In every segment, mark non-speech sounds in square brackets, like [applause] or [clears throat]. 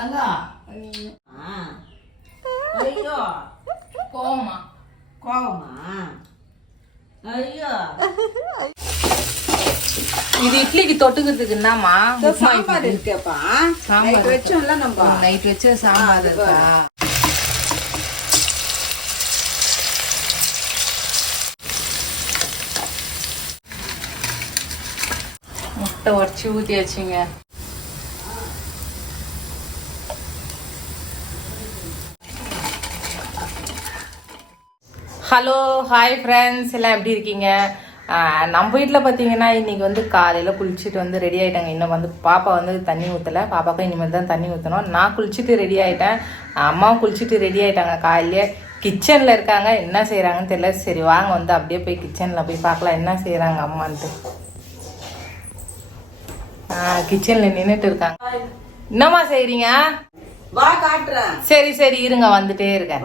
தங்கம் ஆ. ஐயோ. கோவமா? கோவமா? ஐயோ. இது இட்லிக்கு தொட்டுக்கிறதுக்கு என்னம்மா? இந்த சாம்பார் இருக்கேப்பா. சாம்பார் நைட் வச்சோம்ல நம்ம. நைட் வச்ச சாம்பார் இருக்கா? முட்டை உடச்சி ஊற்றி வச்சிங்க ஹலோ ஹாய் ஃப்ரெண்ட்ஸ் எல்லாம் எப்படி இருக்கீங்க? நம்ம வீட்டில் பார்த்தீங்கன்னா இன்னைக்கு வந்து காலையில் குளிச்சுட்டு வந்து ரெடி ஆகிட்டாங்க இன்னும் வந்து பாப்பா வந்து தண்ணி ஊற்றலை பாப்பாக்கும் இனிமேல் தான் தண்ணி ஊற்றணும் நான் குளிச்சுட்டு ரெடி ஆகிட்டேன் அம்மாவும் குளிச்சுட்டு ரெடி ஆகிட்டாங்க காலையிலே கிச்சனில் இருக்காங்க. என்ன செய்கிறாங்கன்னு தெரியல. சரி வாங்க. வந்து அப்படியே போய் கிச்சனில் போய் பார்க்கலாம் என்ன செய்கிறாங்க அம்மான்ட்டு. கிச்சனில் நின்றுட்டு இருக்காங்க. என்னம்மா செய்கிறீங்க வா காட்டுறேன். சரி சரி இருங்க வந்துட்டே இருக்கேன்.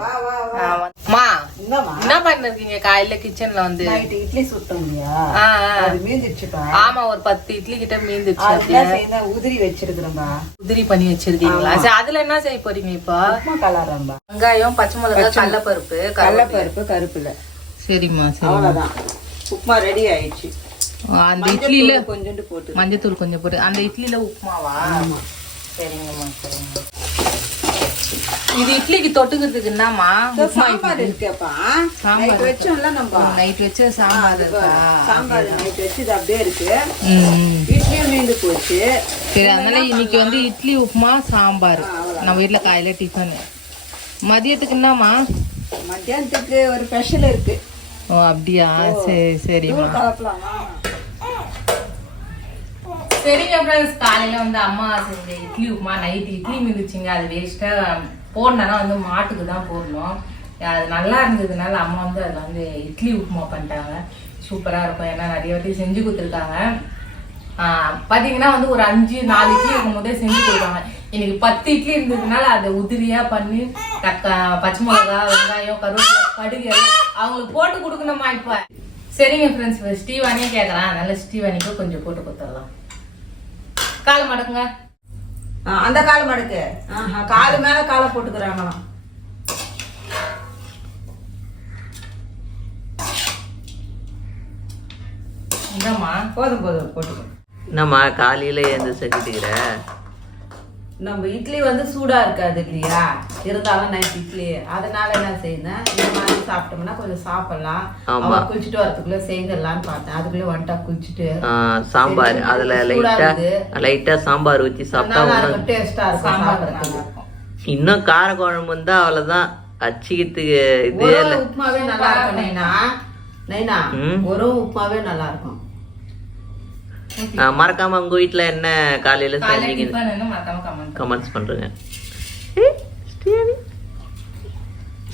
என்ன பண்ணிருக்கீங்க? காலையில கிச்சன்ல வந்து. இட்லி சுட்டோம் இல்லையா ஆ, ஆ. அது மீந்துச்சுப்பா. ஆமா ஒரு பத்து இட்லி கிட்ட மீந்துச்சு உதிரி வச்சிருக்கிறோம்பா உதிரி பண்ணி வச்சிருக்கீங்களா? சரி அதுல என்ன செய்ய போறீங்க இப்போ? கலரம்பா வெங்காயம் பச்சை மிளகாய் கடலப்பருப்பு கடலப்பருப்பு கருப்பில் சரிம்மா சரி உப்புமா ரெடி ஆயிடுச்சு. அந்த இட்லில கொஞ்சோண்டு போட்டு மஞ்சத்தூள் கொஞ்சம் போட்டு அந்த இட்லில உப்புமாவா? சரிங்கம்மா சரிங்க இது இட்லிக்கு தொட்டுக்கிறதுக்கு என்னம்மா? இந்த சாம்பார் இருக்கேப்பா. நைட் வச்சோம்ல நம்ம. நைட் வச்ச சாம்பார் சாம்பார் நைட் வச்சு இது அப்படியே இருக்கு. இட்லியும் மீந்து போச்சு. சரி அதனால இன்னைக்கு வந்து இட்லி உப்புமா சாம்பார். நம்ம வீட்ல காலையில டிஃபன் மதியத்துக்கு என்னம்மா? மத்தியானத்துக்கு ஒரு ஸ்பெஷல் இருக்கு. ஓ அப்படியா? சரி சரிம்மா. சரிங்க ஃப்ரெண்ட்ஸ் காலையில வந்து அம்மா செஞ்ச இட்லி உப்புமா நைட் இட்லி மிதிச்சிங்க. அது வேஸ்ட்டாக போடணும்னா வந்து மாட்டுக்கு தான் போடணும். அது நல்லா இருந்ததுனால அம்மா வந்து அதில் வந்து இட்லி உப்புமா பண்ணிட்டாங்க. சூப்பராக இருக்கும். ஏன்னா நிறைய வாட்டி செஞ்சு கொடுத்துருக்காங்க. பார்த்தீங்கன்னா வந்து ஒரு அஞ்சு நாலு இட்லி இருக்கும் போதே செஞ்சு கொடுத்தாங்க இன்னைக்கு பத்து இட்லி இருந்ததுனால அதை உதிரியாக பண்ணி தக்க பச்சை மிளகா வெங்காயம் கருவேப்பிலை கடுகு அவங்களுக்கு போட்டு கொடுக்கணுமா இப்போ? சரிங்க ஃப்ரெண்ட்ஸ் ஸ்டீவானியே கேட்குறான் அதனால ஸ்டீவானிக்கு கொஞ்சம் போட்டு கொடுத்துடலாம். காலை மடக்குங்க. அந்த கால் மடக்கு. ஆஹா, காலு மேல காலை போட்டுக்கிறாங்களாம். இந்தாம்மா போதும் போதும் போட்டுக்கோ. என்னம்மா காலையில எழுந்து செஞ்சுட்டுக்கிற நம்ம இட்லி வந்து சூடா இருக்காது இல்லையா? இருந்தாலும் நைட் இட்லி அதனால என்ன செய்யணும் இந்த மாதிரி சாப்பிட்டோம்னா கொஞ்சம் சாப்பிடலாம். ஆமா. அவ குளிச்சுட்டு வரதுக்குள்ள செய்திடலாம்னு பார்த்தேன். அதுக்குள்ள வந்துட்டா குளிச்சுட்டு சாம்பார். அதுல லைட்டா. லைட்டா சாம்பார் ஊத்தி சாப்பிட்டா நல்லா ஒன்றும் இருக்கும் டேஸ்டா இருக்கும் சாம்பார் நல்லா சாப்பிட்றதுக்கு இருக்கும். இன்னும் கார குழம்பு வந்தா அவ்வளவுதான். அச்சிக்கிறதுக்கு இதே இல்லை. உப்புமாவே நல்லா இருக்கும் நைனா. நைனா. ஒரு உப்புமாவே நல்லா இருக்கும். மறக்காம உங்க வீட்ல என்ன காலையில செஞ்சீங்க கமெண்ட்ஸ் பண்றேங்க.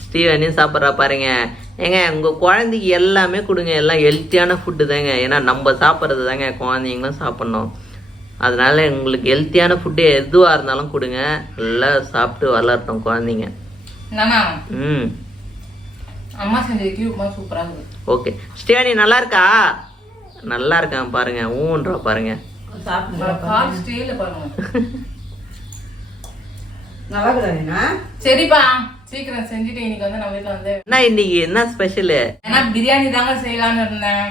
ஸ்டீவனையும் சாப்பிட்றா பாருங்க. ஏங்க உங்க குழந்தைக்கு எல்லாமே கொடுங்க. எல்லாம் ஹெல்த்தியான ஃபுட்டு தாங்க. ஏன்னா நம்ம சாப்பிட்றது தாங்க. குழந்தைங்களும் சாப்பிட்ணும். அதனால உங்களுக்கு ஹெல்த்தியான ஃபுட்டு எதுவாக இருந்தாலும் கொடுங்க. நல்லா சாப்பிட்டு வளரட்டும் குழந்தைங்க. ம். அம்மா செஞ்ச ஓகே. ஸ்டேனி நல்லா இருக்கா? நல்லா இருக்கான் பாருங்க ஊன்றா பாருங்க. சரிப்பா. சீக்கிரம் செஞ்சுட்டு இன்னைக்கு வந்து நம்ம வீட்ல வந்து என்ன இன்னைக்கு? என்ன ஸ்பெஷலு ஏன்னா பிரியாணி தாங்க செய்யலாம்னு இருந்தேன்.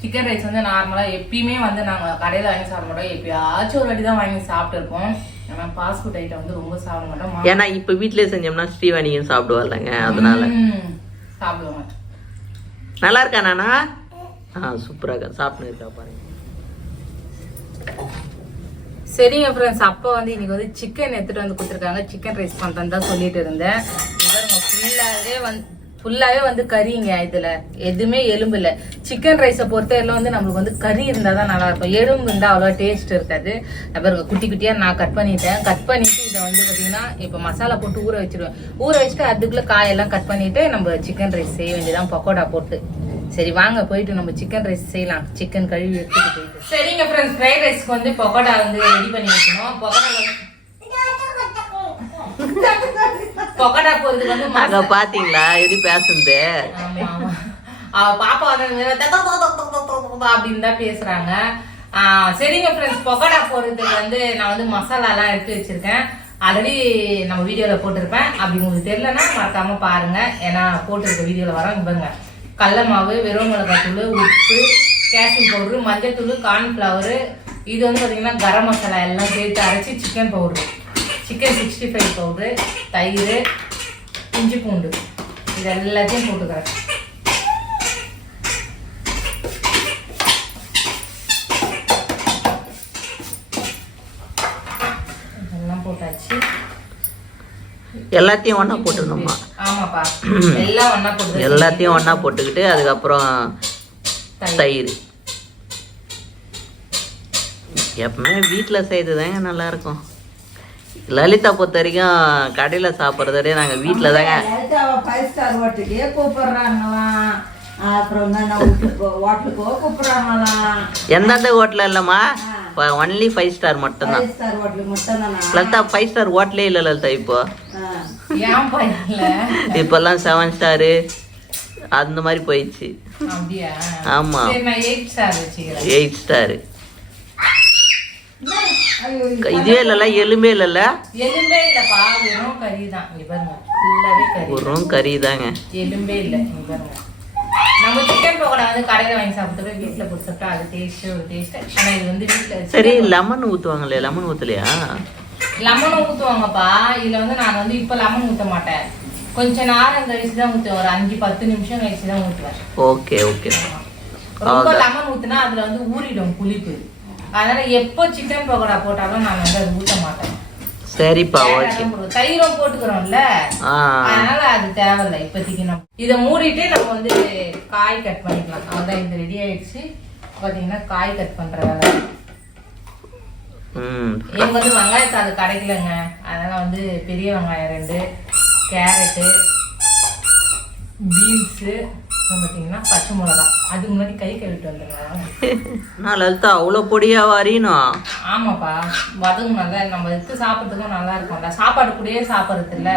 சிக்கன் ரைஸ் வந்து நார்மலா எப்பயுமே வந்து நாங்க கடையில வாங்கி சாப்பிட மாட்டோம். எப்பயாச்சும் ஒரு வாட்டி தான் வாங்கி சாப்பிட்டு இருப்போம் ஏன்னா ஃபாஸ்ட் ஃபுட் ஐட்டம் வந்து ரொம்ப சாப்பிட மாட்டோம். ஏன்னா இப்போ வீட்டிலே செஞ்சோம்னா ஸ்ரீவாணியும் சாப்பிடுவார்லங்க அதனால. ம், சாப்பிட மாட்டோம் நல்லா இருக்கா நானா? ஆ சூப்பராக சாப்பிட்டு இருக்கா பாருங்க. சரிங்க ஃப்ரெண்ட்ஸ் அப்போ வந்து இன்னைக்கு வந்து சிக்கன் எடுத்துகிட்டு வந்து கொடுத்துருக்காங்க. சிக்கன் ரைஸ் பண்ணுறேன்னு தான் சொல்லிட்டு இருந்தேன். ஃபுல்லாகவே வந்து ஃபுல்லாகவே வந்து கறிங்க இதில். எதுவுமே எலும்பு இல்லை. சிக்கன் ரைஸை பொறுத்தவரையிலும் வந்து நம்மளுக்கு வந்து கறி இருந்தால் தான் நல்லாயிருக்கும். எலும்பு இருந்தால் அவ்வளோ டேஸ்ட் இருக்காது. அப்புறம் குட்டி குட்டியாக நான் கட் பண்ணிட்டேன். கட் பண்ணிவிட்டு இதை வந்து பார்த்திங்கன்னா இப்போ மசாலா போட்டு ஊற வச்சுருவேன். ஊற வச்சுட்டு அதுக்குள்ளே காயெல்லாம் கட் பண்ணிவிட்டு நம்ம சிக்கன் ரைஸ் செய்ய வேண்டியதான் பக்கோடா போட்டு. சரி வாங்க போயிட்டு நம்ம சிக்கன் ரைஸ் செய்யலாம். சிக்கன் கழுவி எடுத்துட்டு போயிட்டு. சரிங்க ஃப்ரெண்ட்ஸ் ஃப்ரைட் ரைஸ்க்கு வந்து பக்கோடா வந்து ரெடி பண்ணி வைக்கணும் பக்கோடா பக்கோடா போறதுக்கு வந்து பாத்தீங்களா? எப்படி பேசுறது? ஆமா, ஆமா. அவ பாப்பா வந்து அப்படின்னு தான் பேசுறாங்க. சரிங்க ஃப்ரெண்ட்ஸ் பக்கோடா போடுறதுக்கு வந்து நான் வந்து மசாலாலாம் எடுத்து வச்சிருக்கேன். ஆல்ரெடி நம்ம வீடியோவில் போட்டிருப்பேன். அப்படி உங்களுக்கு தெரியலன்னா மறக்காம பாருங்க. ஏன்னா போட்டிருக்க வீடியோவில் வர இங்க பாருங்க. கடல மாவு வெறும் மிளகாத்தூள் உப்பு கேசிங் பவுடரு மஞ்சத்தூள் கார்ன்ஃப்ளவரு. இது வந்து பார்த்திங்கன்னா கரம் மசாலா எல்லாம் சேர்த்து அரைச்சி chicken powder. Chicken sixty five powder தயிர் இஞ்சி பூண்டு. இது எல்லாத்தையும் போட்டுக்கிறேன். இதெல்லாம் போட்டாச்சு. எல்லாத்தையும் ஒன்றா போட்டுக்கணுமா ஆமாப்பா. [clears throat] எல்லாம் ஒண்ணா போட்டு எல்லாத்தையும் ஒன்றா போட்டுக்கிட்டு அதுக்கப்புறம் தயிர். எப்பவுமே வீட்டில் செய்ததாங்க நல்லா இருக்கும் லலிதா பொறுத்த வரைக்கும் கடையில் சாப்பிட்றத விட நாங்கள் வீட்டில் தாங்க. ஃபைவ் ஸ்டார் ஹோட்டலுக்கே கூப்பிடுறாங்களாம். அப்புறம் தான் வீட்டுக்கு ஹோட்டலுக்கோ கூப்பிடுறாங்களாம். எந்தெந்த ஹோட்டலில் இல்லைம்மா? ஒன்லி ஃபைவ் ஸ்டார் மட்டும்தான். லலிதா ஃபைவ் ஸ்டார் ஹோட்டலே இல்லை லலிதா இப்போ? இப்போல்லாம் செவன் ஸ்டாரு அந்த மாதிரி போயிடுச்சு. அப்படியா? ஆமா. சரி நான் எயிட் ஸ்டார் இதுவே இல்லைல்ல எலும்பே இல்லைல்ல? எலும்பே இல்லப்பா வெறும் கறி தான். வெறும் கறி தாங்க. எலும்பே இல்லை இங்க பாருங்க. நம்ம சிக்கன் பக்கோடா வந்து கடையில வாங்கி சாப்பிட்டு வீட்டுல போட்டு சாப்பிட்டா அது டேஸ்ட் ஒரு டேஸ்ட் ஆனா இது வந்து வீட்டுல சரி லெமன் ஊற்றுவாங்களே லெமன் ஊற்றலையா லெமனும் ஊத்துவாங்கப்பா. இதுல வந்து நான் வந்து இப்ப லெமன் ஊத்த மாட்டேன். கொஞ்ச நேரம் கழிச்சு தான் ஊத்துவேன். ஒரு அஞ்சு பத்து நிமிஷம் கழிச்சு தான் ஊத்துவேன். Okay okay. ரொம்ப லெமன் ஊத்துனா அதுல வந்து ஊறிடும் புளிப்பு. அதனால எப்போ சிக்கன் பக்கோடா போட்டாலும் நான் வந்து அது ஊத்த மாட்டேன். சரிப்பா ஓகே. தயிரும் போட்டுக்கிறோம்ல. தேவையில்லை இப்போதைக்கு நம்ம. இதை மூடிட்டு நம்ம வந்து காய் கட் பண்ணிக்கலாம். அதான் இது ரெடி ஆயிடுச்சு. பாத்தீங்கன்னா காய் கட் பண்ற வேலை. எனக்கு வந்து வெங்காய சாதம் கிடைக்கலங்க. அதனால வந்து பெரிய வெங்காயம் ரெண்டு கேரட்டு பீன்ஸு பார்த்தீங்கன்னா பச்சை மிளகா. அதுக்கு முன்னாடி கை கழுவிட்டு வந்துடுங்க. நான் லலிதா அவ்வளோ பொடியா வரையணும் ஆமாப்பா. வதங்கும் நல்லா நம்ம எடுத்து சாப்பிட்றதுக்கும் நல்லா இருக்கும்ல. சாப்பாடு கூடயே சாப்பிட்றது இல்ல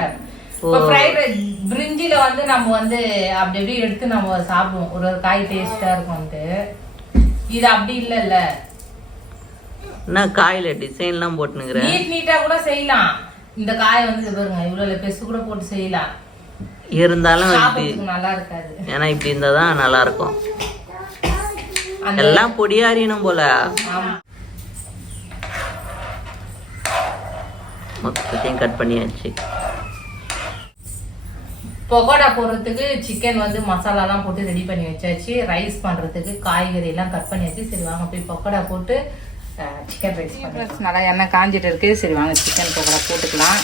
பிரிஞ்சில வந்து நம்ம வந்து அப்படி அப்படியே எடுத்து நம்ம சாப்பிடுவோம். ஒரு ஒரு காய் டேஸ்டா இருக்கும்ட்டு இது அப்படி இல்லைல்ல. என்ன காயில டிசைன்லாம் போட்டுனுக்குறேன் நீட் நீட்டா கூட செய்யலாம். இந்த காயை வந்து பாருங்க இவ்வளவு பெருசு கூட போட்டு செய்யலாம். இருந்தாலும் நல்லா இருக்காது. ஏன்னா இப்படி இருந்தால் தான் நல்லா இருக்கும். எல்லாம் பொடியா அறியணும் போல. மொத்தத்தையும் கட் பண்ணியாச்சு. பக்கோடா போடுறதுக்கு சிக்கன் வந்து மசாலாலாம் போட்டு ரெடி பண்ணி வச்சாச்சு. ரைஸ் பண்றதுக்கு காய்கறி எல்லாம் கட் பண்ணியாச்சு சரி வாங்க போய் பக்கோடா போட்டு சிக்கன் ரைஸ் நல்லா எண்ணெய் காஞ்சிட்டு இருக்கு. சரி வாங்க சிக்கன் பக்கோடா போட்டுக்கலாம்.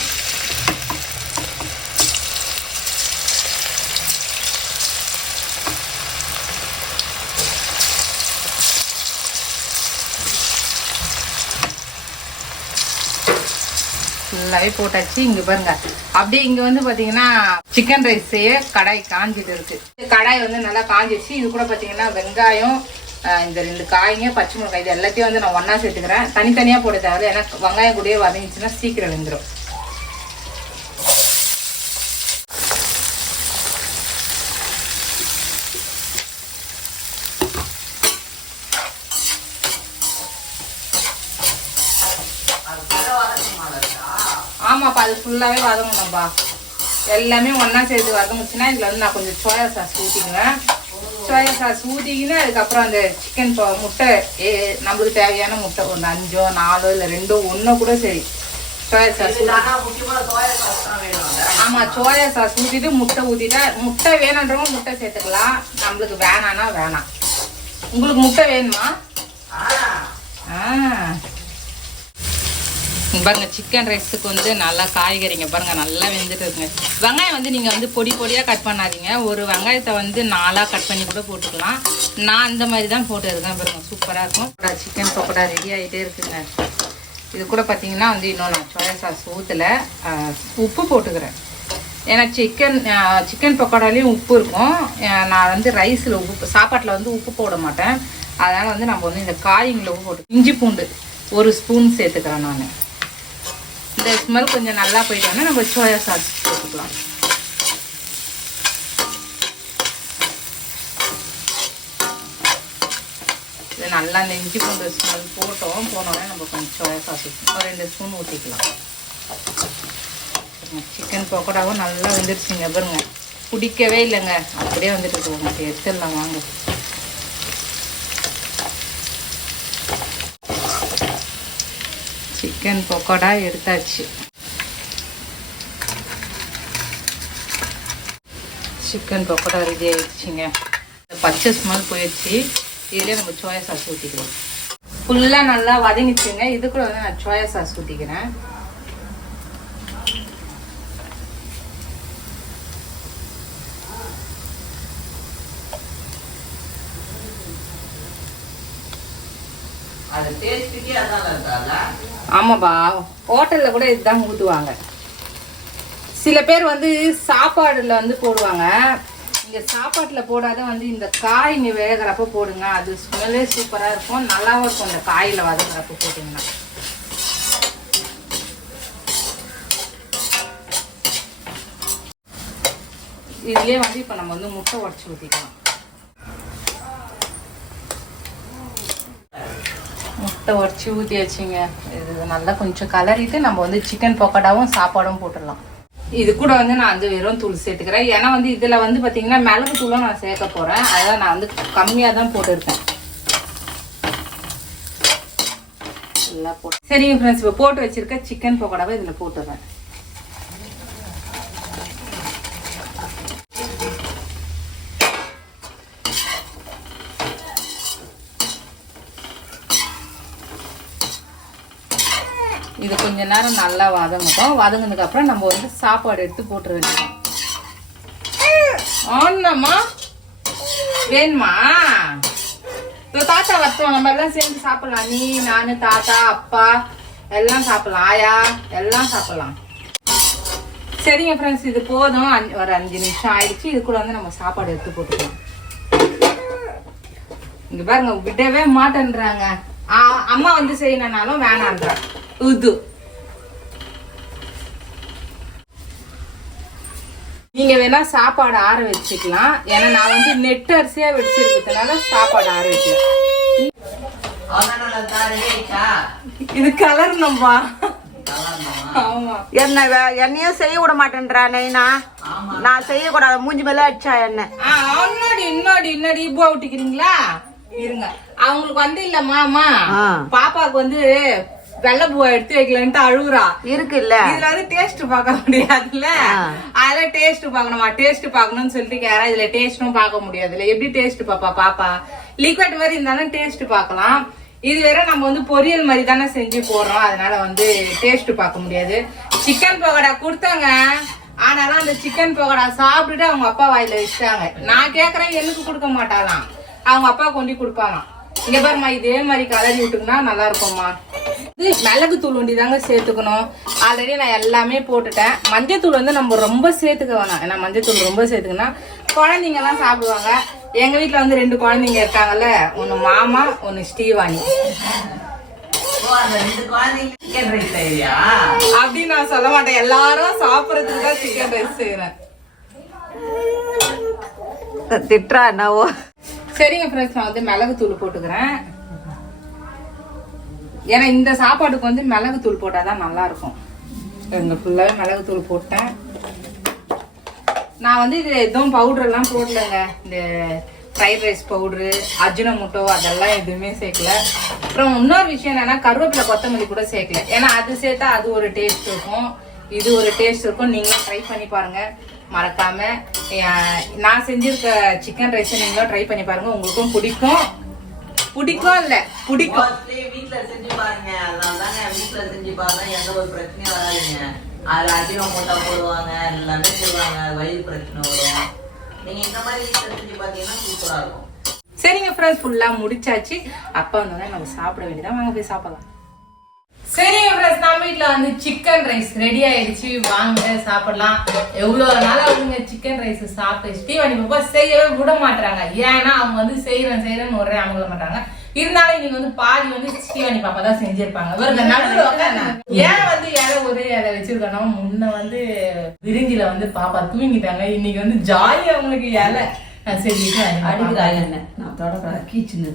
ஃபுல்லாகவே போட்டாச்சு. இங்க பாருங்க. அப்படியே இங்க வந்து பாத்தீங்கன்னா சிக்கன் ரைஸ் செய்ய கடாய் காஞ்சிட்டு இருக்கு. கடாய் வந்து நல்லா காஞ்சிச்சு இது கூட பாத்தீங்கன்னா வெங்காயம் இந்த ரெண்டு காய்ங்க பச்சை மிளகாய் இது எல்லாத்தையும் வந்து நான் ஒன்றா சேர்த்துக்கிறேன். தனித்தனியா போட தேவை ஏன்னா வெங்காயம் கூடயே வதங்கிச்சுன்னா சீக்கிரம் வெந்துடும் ஆமாப்பா அது ஃபுல்லாகவே வதங்கணும்ப்பா எல்லாமே ஒன்றா சேர்த்து வதங்குச்சுன்னா இதில் வந்து நான் கொஞ்சம் சோயா சாஸ் ஊற்றிக்குவேன் சோயா சாஸ் ஊற்றிக்கின்னு அதுக்கப்புறம் அந்த சிக்கன் முட்டை ஏ நம்மளுக்கு தேவையான முட்டை ஒன்று அஞ்சோ நாலோ இல்லை ரெண்டோ ஒன்றோ கூட சரி. சோயா சாஸ் ஆமாம் சோயா சாஸ் ஊற்றிட்டு முட்டை ஊற்றிட்டா முட்டை வேணுன்றவங்க முட்டை சேர்த்துக்கலாம். நம்மளுக்கு வேணான்னா வேணாம். உங்களுக்கு முட்டை வேணுமா? ஆ. பாருங்கள் பாருங்க சிக்கன் ரைஸுக்கு வந்து நல்லா காய்கறிங்க. பாருங்க நல்லா வெந்துட்டு இருக்குங்க. வெங்காயம் வந்து நீங்கள் வந்து பொடி பொடியாக கட் பண்ணாதீங்க. ஒரு வெங்காயத்தை வந்து நாலாக கட் பண்ணி கூட போட்டுக்கலாம். நான் அந்த மாதிரி தான் போட்டுருக்கேன் பாருங்கள் பாருங்க சூப்பராக இருக்கும். சிக்கன் பக்கோடா ரெடி ஆகிட்டே இருக்குங்க. இது கூட பார்த்தீங்கன்னா வந்து இன்னும் நான் சோயா சாஸ் ஊற்றலை உப்பு போட்டுக்கிறேன். ஏன்னா சிக்கன் சிக்கன் பக்கோடாலேயும் உப்பு இருக்கும். நான் வந்து ரைஸில் உப்பு சாப்பாட்டில் வந்து உப்பு போட மாட்டேன். அதனால் வந்து நம்ம வந்து இந்த காய்ங்களை உப்பு போட்டு இஞ்சி பூண்டு ஒரு ஸ்பூன் சேர்த்துக்கிறேன் நான். இந்த ஸ்மெல் கொஞ்சம் நல்லா போயிட்டோன்னா நம்ம சோயா சாஸ் போட்டுக்கலாம். இது நல்லா இந்த இஞ்சி பூண்டு ஸ்மெல் போட்டோம் போனோடனே நம்ம கொஞ்சம் சோயா சாஸ் ஒரு ரெண்டு ஸ்பூன் ஊற்றிக்கலாம் சிக்கன் பக்கோடாவும் நல்லா வந்துருச்சுங்க பாருங்க. பிடிக்கவே இல்லைங்க. அப்படியே வந்துட்டு இருக்கு உங்களுக்கு எடுத்துடலாம் வாங்க. சிக்கன் பக்கோடா எடுத்தாச்சு. சிக்கன் பக்கோடா ரெடி ஆயிடுச்சுங்க. பச்சை ஸ்மெல் போயிடுச்சு. இதுலேயே நம்ம சோயா சாஸ் ஊற்றிக்கலாம் ஃபுல்லாக நல்லா வதங்கிச்சுங்க இது கூட வந்து நான் சோயா சாஸ் ஊற்றிக்கிறேன் அது டேஸ்ட்டுக்கே அதான் இருக்காதா ஆமாப்பா. ஹோட்டலில் கூட இதுதான் ஊற்றுவாங்க சில பேர் வந்து சாப்பாடில் வந்து போடுவாங்க. இங்கே சாப்பாட்டில் போடாத வந்து இந்த காய் நீ வேகிறப்ப போடுங்க. அது ஸ்மெல்லே சூப்பராக இருக்கும். நல்லாவும் இருக்கும் இந்த காயில் வதங்குறப்ப போட்டிங்கன்னா. இதுலேயே வந்து இப்போ நம்ம வந்து முட்டை உடச்சி ஊற்றிக்கலாம் முட்டை உடச்சி ஊற்றி வச்சிங்க. இது நல்லா கொஞ்சம் கலரிட்டு நம்ம வந்து சிக்கன் பக்கோடாவும் சாப்பாடும் போட்டுடலாம். இது கூட வந்து நான் வந்து வெறும் தூள் சேர்த்துக்கிறேன். ஏன்னா வந்து இதில் வந்து பார்த்தீங்கன்னா மிளகு தூளும் நான் சேர்க்க போகிறேன் அதான் நான் வந்து கம்மியாக தான் போட்டிருக்கேன். நல்லா போட்டு சரிங்க ஃப்ரெண்ட்ஸ் இப்போ போட்டு வச்சுருக்க சிக்கன் பக்கோடாவை இதில் போட்டுடுறேன் இது கொஞ்ச நேரம் நல்லா வதங்கட்டும் வதங்கினதுக்கு அப்புறம் நம்ம வந்து சாப்பாடு எடுத்து போட்டுற வேண்டியது ஆனம்மா வேணுமா? இப்போ தாத்தா வரட்டும். நம்ம எல்லாம் சேர்ந்து சாப்பிடலாம். நீ நான் தாத்தா அப்பா எல்லாம் சாப்பிடலாம். ஆயா எல்லாம் சாப்பிடலாம். சரிங்க ஃப்ரெண்ட்ஸ் இது போதும். அஞ்சு- ஒரு அஞ்சு நிமிஷம் ஆயிடுச்சு. இது கூட வந்து நம்ம சாப்பாடு எடுத்து போட்டுக்கலாம். இங்கே பாருங்க விடவே மாட்டேன்றாங்க. அம்மா வந்து செய்யணுன்னாலும் வேணான்றா இது நீங்க வேணா சாப்பாடு ஆற வச்சுக்கலாம். ஏன்னா நான் வந்து நெட் அரிசியா வச்சிருக்கிறதுனால சாப்பாடு ஆற ஆயிடுச்சா இது கலரணும்பா என்ன என்னையும் செய்ய விட மாட்டேன்றா நைனா. நான் செய்யக்கூடாது மூஞ்சி மேல அடிச்சா என்ன? ஆ, இன்னொடி இன்னொடி இன்னொடி இப்போ விட்டுக்கிறீங்களா? இருங்க. அவங்களுக்கு வந்து இல்ல மாமா. ஆ. பாப்பாவுக்கு வந்து வெள்ளை பூவை எடுத்து வைக்கலன்ட்டு அழுகுறா. இருக்குல்ல. இதுல வந்து டேஸ்ட் பார்க்க முடியாதுல்ல. அதுல டேஸ்ட் பார்க்கணுமா? டேஸ்ட் பார்க்கணும்னு சொல்லிட்டு கேரா இதுல டேஸ்டும் பார்க்க முடியாதுல்ல. எப்படி டேஸ்ட் பாப்பா? பாப்பா லிக்விட் மாதிரி இருந்தாலும் டேஸ்ட் பார்க்கலாம். இது வேற நம்ம வந்து பொரியல் மாதிரி தானே செஞ்சு போடுறோம். அதனால வந்து டேஸ்ட் பார்க்க முடியாது. சிக்கன் பகோடா கொடுத்தாங்க. ஆனாலும் அந்த சிக்கன் பகோடா சாப்பிட்டுட்டு அவங்க அப்பா வாயில வச்சிட்டாங்க. நான் கேக்குறேன் எனக்கு கொடுக்க மாட்டாளாம். அவங்க அப்பா கொண்டு கொடுப்பாங்களாம் இங்க பாருமா இதே மாதிரி கலரி விட்டுக்குன்னா நல்லா இருக்கும்மா. இது மிளகு தூள் ஒண்டி தாங்க சேர்த்துக்கணும். ஆல்ரெடி நான் எல்லாமே போட்டுட்டேன். மஞ்சத்தூள் வந்து நம்ம ரொம்ப சேர்த்துக்க வேணாம். ஏன்னா மஞ்சத்தூள் ரொம்ப சேர்த்துக்கனா குழந்தைங்க எல்லாம் சாப்பிடுவாங்க. எங்க வீட்ல வந்து ரெண்டு குழந்தைங்க இருக்காங்கல்ல. ஒன்னு மாமா rice செய்றியா? அப்படின்னு நான் சொல்ல மாட்டேன். எல்லாரும் சாப்பிடறதுக்கு தான் சிக்கன் ரைஸ் செய்யறேன் திட்டுறா என்னவோ. சரிங்க ஃப்ரெண்ட்ஸ் நான் வந்து மிளகு தூள் போட்டுக்கிறேன். ஏன்னா இந்த சாப்பாட்டுக்கு வந்து மிளகு தூள் போட்டாதான் நல்லா இருக்கும் இங்க மிளகுத்தூள் மிளகு தூள் போட்டேன். நான் வந்து இது எதுவும் பவுடர்லாம் போடலைங்க. இந்த ஃப்ரைட் ரைஸ் பவுடரு அஜினமோட்டோ அதெல்லாம் எதுவுமே சேர்க்கல. அப்புறம் இன்னொரு விஷயம் என்னென்னா கருவேப்பிலை கொத்தமல்லி கூட சேர்க்கல. ஏன்னா அது சேர்த்தா அது ஒரு டேஸ்ட் இருக்கும். இது ஒரு டேஸ்ட் இருக்கும். நீங்களும் ட்ரை பண்ணி பாருங்க. மறக்காமல் நான் செஞ்சிருக்க சிக்கன் ரைஸை நீங்களும் ட்ரை பண்ணி பாருங்கள் உங்களுக்கும் பிடிக்கும். பிடிக்கும் இல்ல பிடிக்கும். வீட்ல செஞ்சு பாருங்க. அதனாலதாங்க வீட்ல செஞ்சு பார்த்தா எந்த ஒரு பிரச்சனையும் வராதுங்க. அதுல அஜினோமோட்டோ போடுவாங்க எல்லாமே செய்வாங்க வயிறு பிரச்சனை வரும். நீங்க இந்த மாதிரி வீட்ல செஞ்சு பார்த்தீங்கன்னா சூப்பரா இருக்கும். சரிங்க ஃப்ரெண்ட்ஸ் ஃபுல்லா முடிச்சாச்சு. அப்பா வந்தோடனே நம்ம சாப்பிட வேண்டியதான் வாங்க போய் சாப்பிடலாம். சரிங்க ஃப்ரெண்ட்ஸ் நம்ம வீட்ல வந்து சிக்கன் ரைஸ் ரெடி ஆயிடுச்சு. வாங்க சாப்பிடலாம். எவ்வளவு நாள் அவங்க சிக்கன் ரைஸ் சாப்பிட்டு? ஸ்டீவனி பாப்பா செய்யவே விட மாட்டாங்க ஏன்னா அவங்க வந்து செய்யறேன் செய்யறேன்னு ஒரே அமுக மாட்டாங்க இருந்தாலும் இன்னைக்கு வந்து பாதி வந்து ஸ்டீவனி பாப்பா தான் செஞ்சிருப்பாங்க. நடுவுல ஏன் வந்து இலை ஒரே இலை வச்சிருக்கோம்னா முன்ன வந்து விருந்தில வந்து பாப்பா தூங்கிட்டாங்க. இன்னைக்கு வந்து ஜாலி அவங்களுக்கு இலை. நான் சரி அடிக்கிறாங்க நான் தொடக்கூடாது கீச்சுன்னு.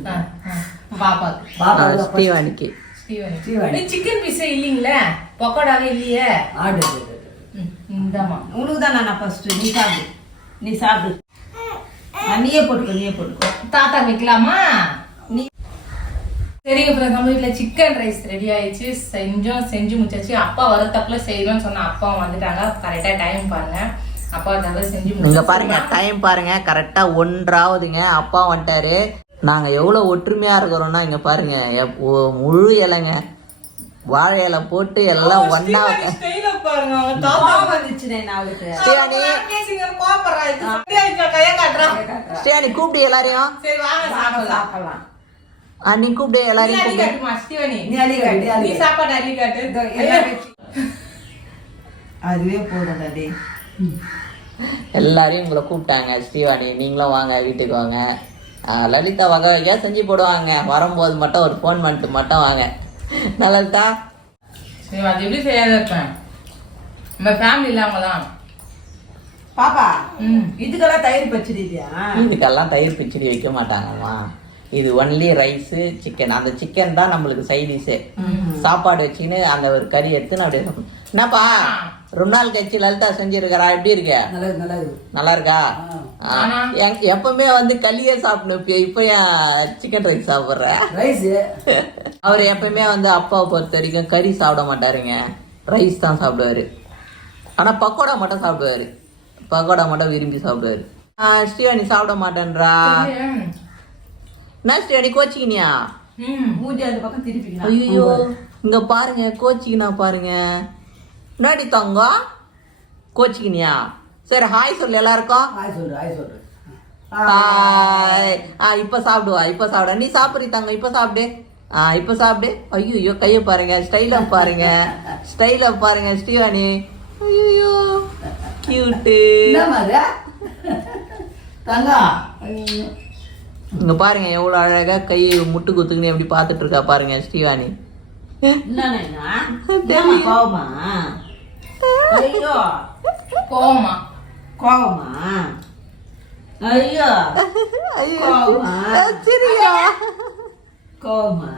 பாப்பாக்கு பாப்பா ஸ்ரீவாணிக்கு சிக்கன் பீஸே இல்லைங்களே? பக்கோடாவே இல்லையே? ஆடு ம், இந்தாம்மா. உனக்கு தான் நான் ஃபர்ஸ்ட் நீ சாப்பிடு. நீ சாப்பிடு. நீயே போட்டுக்கோ நீயே போட்டுக்கோ. தாத்தா வைக்கலாமா? நீ சரிங்க ஃப்ரெண்ட்ஸ் நம்ம வீட்டில் சிக்கன் ரைஸ் ரெடி ஆயிடுச்சு. செஞ்சோம் செஞ்சு முடிச்சாச்சு. அப்பா வரத்தக்குள்ள செய்யணும்னு சொன்னா அப்பா வந்துட்டாங்க. கரெக்டாக டைம் பாருங்க. அப்பா செஞ்சு பாருங்க டைம் பாருங்க. கரெக்டா ஒன்றாவதுங்க. அப்பா வந்துட்டாரு. நாங்க எவ்வளவு ஒற்றுமையா இருக்கிறோம்னா இங்க பாருங்க எப்- ஒ- முழு இலைங்க. வாழை இலை போட்டு எல்லாம் ஒன்னா ஸ்ரீயானி கூப்பிடு எல்லாரையும். சரி வாங்க சாப்பிடலாம். சாப்பிடலாம். ஆ, நீ கூப்பிடு எல்லாரையும் அதுவே டே எல்லாரையும் உங்களை கூப்பிட்டாங்க ஸ்ரீவாணி நீங்களும் வாங்க வீட்டுக்கு வாங்க. லலிதா வகை வகையா செஞ்சு போடுவாங்க. வரும்போது மட்டும் ஒரு ஃபோன் பண்ணிட்டு மட்டும் வாங்க. நல்லதா சரி அது எப்படி செய்யாத இருப்பேன் நம்ம ஃபேமிலி இல்லாம தான். பாப்பா ம். இதுக்கெல்லாம் தயிர் பச்சடியா இதுக்கெல்லாம் தயிர் பிச்சடி வைக்க மாட்டாங்கம்மா. இது ஒன்லி ரைஸு சிக்கன் அந்த சிக்கன் தான் நம்மளுக்கு சைடிஷே சாப்பாடு வச்சுக்கின்னு அந்த ஒரு கறி எடுத்து நான் அப்படியே. என்னப்பா? ரொம்ப நாள் கழிச்சு லலிதா செஞ்சிருக்கிறா. எப்படி இருக்க? நல்லா இருக்கா எப்பவுமே வந்து களியே சாப்பிடணும் இப்ப ஏன் சிக்கன் ரைஸ் சாப்பிடுற? ரைஸ் அவர் எப்பயுமே வந்து அப்பாவை பொறுத்த வரைக்கும் கறி சாப்பிட மாட்டாருங்க. ரைஸ் தான் சாப்பிடுவாரு. ஆனா பக்கோடா மட்டும் சாப்பிடுவாரு. பக்கோடா மட்டும் விரும்பி சாப்பிடுவாரு. ஸ்ரீவாணி சாப்பிட மாட்டேன்றா. என்ன ஸ்ரீவாணி கோச்சிக்கினியா? ஐயோ இங்க பாருங்க கோச்சிக்கினா பாருங்க. முன்னாடி தங்கம் கோச்சிக்கினியா? சரி ஹாய் சொல்லு எல்லாருக்கும். ஆய் சொல்லு ஆய் சொல்லு. ஹாய் ஆ இப்ப சாப்பிடுவா இப்ப சாப்பிட. நீ சாப்பிடுறீ தங்க இப்ப சாப்பிடு. ஆ இப்ப சாப்பிடு. ஐயோ கைய பாருங்க ஸ்டைல பாருங்க. ஸ்டைல பாருங்க ஸ்ரீவாணி. ஐயோ கியூட்டு இங்க பாருங்க எவ்வளவு அழகா கை முட்டு குத்துக்குன்னு எப்படி பாத்துட்டு இருக்கா பாருங்க கோவமா? ஐயோ. கோவமா? கோவமா? ஐயோ. ஐயோ. கோவமா? சரியா. கோவமா?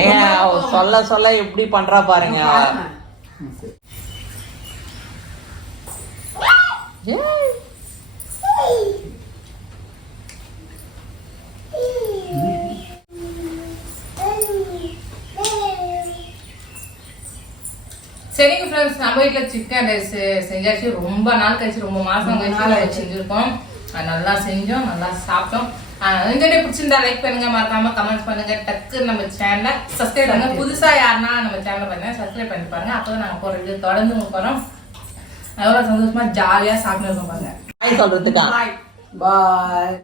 ஏங்க அவ சொல்ல சொல்ல எப்படி பண்றா பாருங்க. ஃப்ரெண்ட்ஸ் நம்ம வீட்டில் சிக்கன் ரைஸ் செஞ்சாச்சு ரொம்ப நாள் கழிச்சு ரொம்ப மாசம் கழிச்சு. செஞ்சிருக்கோம். நல்லா செஞ்சோம் நல்லா சாப்பிட்டோம். இந்த வீடியோ பிடிச்சிருந்தா லைக் பண்ணுங்க மறக்காம கமெண்ட்ஸ் பண்ணுங்க. டக்கு நம்ம சேனலை சப்ஸ்கிரைப் பண்ணுங்க. புதுசா யாருன்னா நம்ம சேனலை பண்ணுங்க சப்ஸ்கிரைப் பண்ணி பாருங்க. அப்பதான் நாங்க போற வீடியோ தொடர்ந்து வரோம் எவ்வளவு சந்தோஷமா ஜாலியா சாப்பிட்டு இருக்கோம் பாருங்க. ஹாய் சொல்றதுக்கா. பாய் பாய்